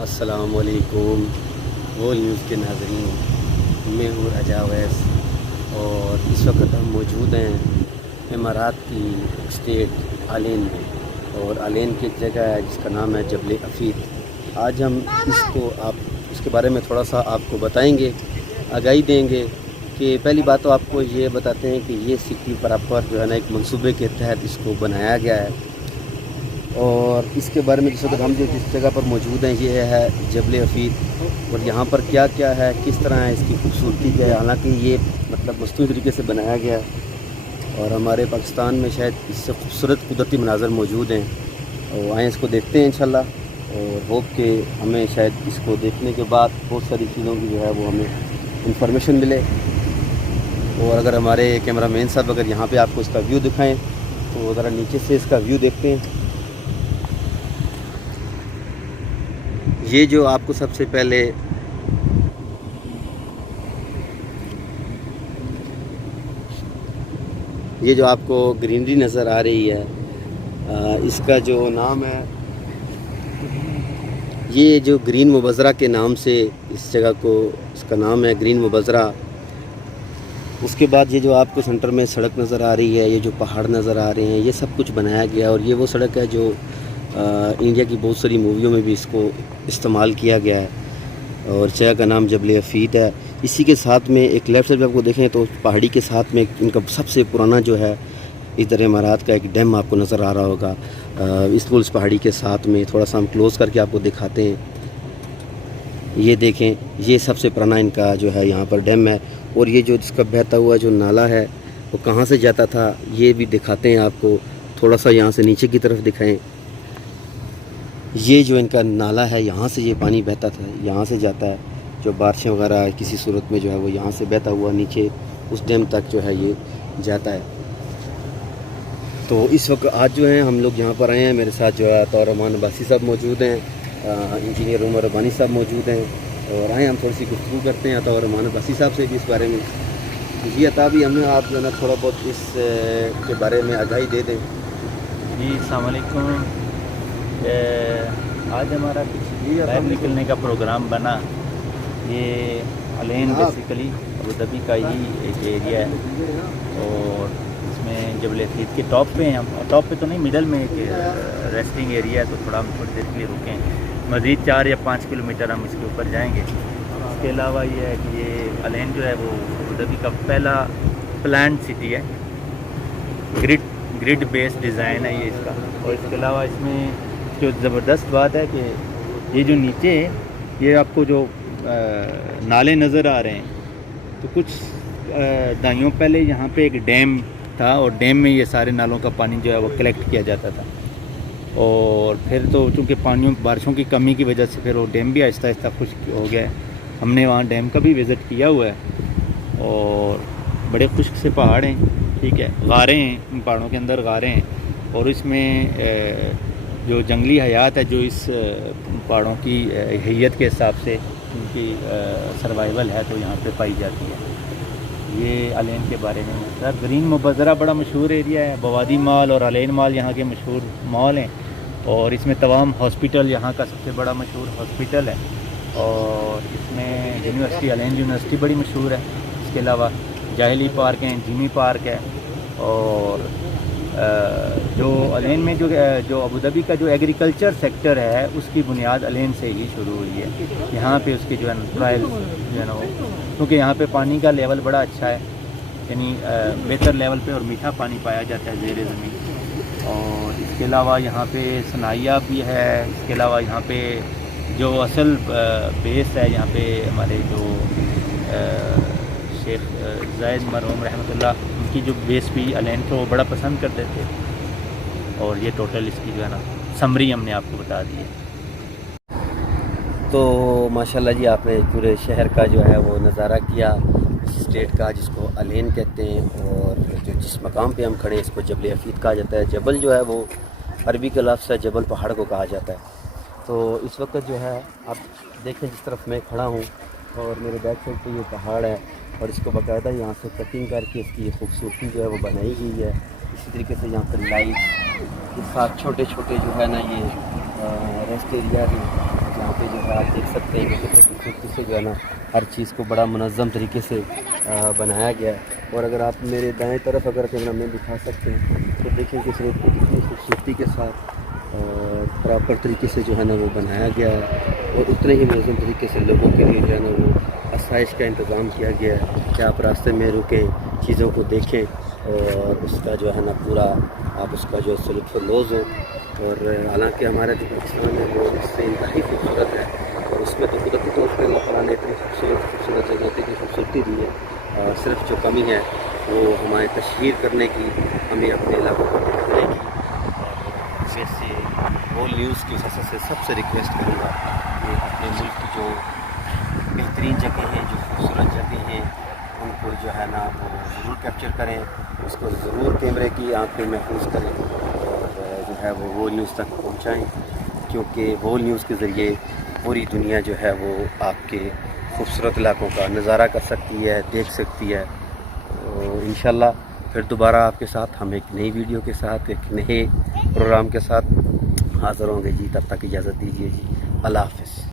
السلام علیکم وول نیوز کے ناظرین، میں ہوں رجا اویس اور اس وقت ہم موجود ہیں امارات کی اسٹیٹ علین میں، اور علین کی ایک جگہ ہے جس کا نام ہے جبل افید۔ آج ہم اس کے بارے میں تھوڑا سا آپ کو بتائیں گے، آگاہی دیں گے کہ پہلی بات تو آپ کو یہ بتاتے ہیں کہ یہ سٹی پراپر جو ہے نا ایک منصوبے کے تحت اس کو بنایا گیا ہے، اور اس کے بارے میں جس وقت ہم جس جگہ پر موجود ہیں یہ ہے جبل افید، اور یہاں پر کیا کیا ہے، کس طرح ہے، اس کی خوبصورتی کیا ہے۔ حالانکہ یہ مصنوعی طریقے سے بنایا گیا ہے اور ہمارے پاکستان میں شاید اس سے خوبصورت قدرتی مناظر موجود ہیں، اور آئیں اس کو دیکھتے ہیں انشاءاللہ، اور ہوپ کہ ہمیں شاید اس کو دیکھنے کے بعد بہت ساری چیزوں کی جو ہے وہ ہمیں انفارمیشن ملے۔ اور اگر ہمارے کیمرہ مین صاحب اگر یہاں پہ آپ کو اس کا ویو دکھائیں تو ذرا نیچے سے اس کا ویو دیکھتے ہیں۔ یہ جو آپ کو سب سے پہلے یہ جو آپ کو گرینری نظر آ رہی ہے، اس کا جو نام ہے، یہ جو گرین مبذرہ کے نام سے اس جگہ کو اس کا نام ہے گرین مبذرہ۔ اس کے بعد یہ جو آپ کو سینٹر میں سڑک نظر آ رہی ہے، یہ جو پہاڑ نظر آ رہے ہیں، یہ سب کچھ بنایا گیا ہے، اور یہ وہ سڑک ہے جو انڈیا کی بہت ساری موویوں میں بھی اس کو استعمال کیا گیا ہے، اور جگہ کا نام جبل افید ہے۔ اسی کے ساتھ میں ایک لیفٹ سائڈ پہ آپ کو دیکھیں تو پہاڑی کے ساتھ میں ان کا سب سے پرانا جو ہے ادھر امارات کا ایک ڈیم آپ کو نظر آ رہا ہوگا، اس پہاڑی کے ساتھ میں تھوڑا سا ہم کلوز کر کے آپ کو دکھاتے ہیں۔ یہ دیکھیں، یہ سب سے پرانا ان کا جو ہے یہاں پر ڈیم ہے، اور یہ جو اس کا بہتا ہوا جو نالا ہے وہ کہاں سے جاتا تھا یہ بھی دکھاتے ہیں آپ کو، تھوڑا سا یہاں سے نیچے کی طرف دکھائیں۔ یہ جو ان کا نالا ہے یہاں سے یہ پانی بہتا تھا، یہاں سے جاتا ہے، جو بارشیں وغیرہ کسی صورت میں جو ہے وہ یہاں سے بہتا ہوا نیچے اس ڈیم تک جو ہے یہ جاتا ہے۔ تو اس وقت آج جو ہیں ہم لوگ یہاں پر آئے ہیں، میرے ساتھ جو ہے عطاء الرحمٰن عباسی صاحب موجود ہیں، انجینئر عمر ربانی صاحب موجود ہیں، اور آئیں ہم تھوڑی سی گفتگو کرتے ہیں عطاء الرحمٰن عباسی صاحب سے بھی اس بارے میں۔ جی عطاء، بھی ہمیں آپ جو ہے نا تھوڑا بہت اس کے بارے میں آگاہی دے دیں۔ جی السلام علیکم۔ آج ہمارا کچھ باہر نکلنے کا پروگرام بنا۔ یہ علین بیسیکلی ابوظہبی کا ہی ایک ایریا ہے، اور اس میں جبل افید کے ٹاپ پہ ہیں ہم، ٹاپ پہ تو نہیں، مڈل میں ایک ریسٹنگ ایریا ہے، تو تھوڑا ہم تھوڑی دیر کے لیے رکیں، مزید 4 یا 5 کلومیٹر ہم اس کے اوپر جائیں گے۔ اس کے علاوہ یہ ہے کہ یہ علین جو ہے وہ ابوظہبی کا پہلا پلانڈ سٹی ہے، گریڈ بیس ڈیزائن ہے یہ اس کا۔ اور اس کے علاوہ اس میں جو زبردست بات ہے کہ یہ جو نیچے یہ آپ کو جو نالے نظر آ رہے ہیں، تو کچھ دہائیوں پہلے یہاں پہ ایک ڈیم تھا، اور ڈیم میں یہ سارے نالوں کا پانی جو ہے وہ کلیکٹ کیا جاتا تھا، اور پھر تو چونکہ بارشوں کی کمی کی وجہ سے پھر وہ ڈیم بھی آہستہ آہستہ خشک ہو گیا ہے۔ ہم نے وہاں ڈیم کا بھی وزٹ کیا ہوا ہے، اور بڑے خشک سے پہاڑ ہیں، ٹھیک ہے، غاریں ہیں، ان پہاڑوں کے اندر غاریں ہیں، اور اس میں جو جنگلی حیات ہے جو اس پہاڑوں کی حیت کے حساب سے ان کی سروائیول ہے تو یہاں پہ پائی جاتی ہے۔ یہ علین کے بارے میں سر، گرین مبذرہ بڑا مشہور ایریا ہے، بوادی مال اور علین مال یہاں کے مشہور مال ہیں، اور اس میں تمام ہاسپٹل، یہاں کا سب سے بڑا مشہور ہاسپٹل ہے، اور اس میں یونیورسٹی، علین یونیورسٹی بڑی مشہور ہے۔ اس کے علاوہ جاہلی پارک ہیں، جیمی پارک ہے، اور جو علین میں جو ابوظہبی کا جو ایگریکلچر سیکٹر ہے اس کی بنیاد علین سے ہی شروع ہوئی ہے۔ یہاں پہ اس کے جو ہے ٹرائل جو ہے نا، کیونکہ یہاں پہ پانی کا لیول بڑا اچھا ہے، یعنی بہتر لیول پہ اور میٹھا پانی پایا جاتا ہے زیر زمین۔ اور اس کے علاوہ یہاں پہ صنایع بھی ہے۔ اس کے علاوہ یہاں پہ جو اصل بیس ہے، یہاں پہ ہمارے جو شیخ زاید مرحوم رحمۃ اللہ، ان کی جو بیس بھی علین کو بڑا پسند کرتے تھے، اور یہ ٹوٹل اس کی جو ہے نا سمری ہم نے آپ کو بتا دی ہے۔ تو ماشاءاللہ جی، آپ نے پورے شہر کا جو ہے وہ نظارہ کیا، اس اسٹیٹ کا جس کو علین کہتے ہیں، اور جس مقام پہ ہم کھڑے ہیں اس کو جبل افید کہا جاتا ہے۔ جبل جو ہے وہ عربی کا لفظ ہے، جبل پہاڑ کو کہا جاتا ہے۔ تو اس وقت جو ہے آپ دیکھیں جس طرف میں کھڑا ہوں، اور میرے بیک سائڈ پہ یہ پہاڑ ہے، اور اس کو باقاعدہ یہاں سے کٹنگ کر کے اس کی یہ خوبصورتی جو ہے وہ بنائی گئی ہے۔ اسی طریقے سے یہاں پر لائٹ کے ساتھ چھوٹے چھوٹے جو ہے نا یہ ریسٹ ایریا ہیں، جہاں پہ جو ہے آپ دیکھ سکتے ہیں کہ کتنے خوبصورتی سے جو ہے نا ہر چیز کو بڑا منظم طریقے سے بنایا گیا ہے. اور اگر آپ میرے دائیں طرف اگر کیمرہ میں دکھا سکتے ہیں تو دیکھیں کہ اس روڈ کو کتنی خوبصورتی کے ساتھ پراپر طریقے سے جو ہے نا وہ بنایا گیا ہے, اور اتنے ہی منظم طریقے سے لوگوں کے لیے جو ہے نا وہ آسائش کا انتظام کیا گیا ہے کہ آپ راستے میں رکیں, چیزوں کو دیکھیں اور اس کا جو ہے نا پورا آپ اس کا جو لطف اندوز ہو. اور حالانکہ ہمارا جو پاکستان ہے وہ اس سے انتہائی خوبصورت ہے, اور اس میں تو قدرتی طور پہ اللہ تعالیٰ نے اتنی خوبصورت جگہ کی خوبصورتی دی ہے. صرف جو کمی ہے وہ ہمارے تشہیر کرنے کی, ہمیں اپنے علاقوں کو دکھانے کی. اور ویسے ورلڈ نیوز کی حیثیت سے سب سے ریکویسٹ کروں گا کہ اپنے ملک کی جو بہترین جگہ ہیں, جو خوبصورت جگہ ہیں, ان کو جو ہے نا وہ ضرور کیپچر کریں, اس کو ضرور کیمرے کی آنکھ میں محفوظ کریں اور جو ہے وہ ورلڈ نیوز تک پہنچائیں, کیونکہ ورلڈ نیوز کے ذریعے پوری دنیا جو ہے وہ آپ کے خوبصورت علاقوں کا نظارہ کر سکتی ہے, دیکھ سکتی ہے. انشاءاللہ پھر دوبارہ آپ کے ساتھ ہم ایک نئی ویڈیو کے ساتھ, ایک نئے پروگرام کے ساتھ حاضر ہوں گے جی. تب تک اجازت دیجیے جی, اللہ حافظ.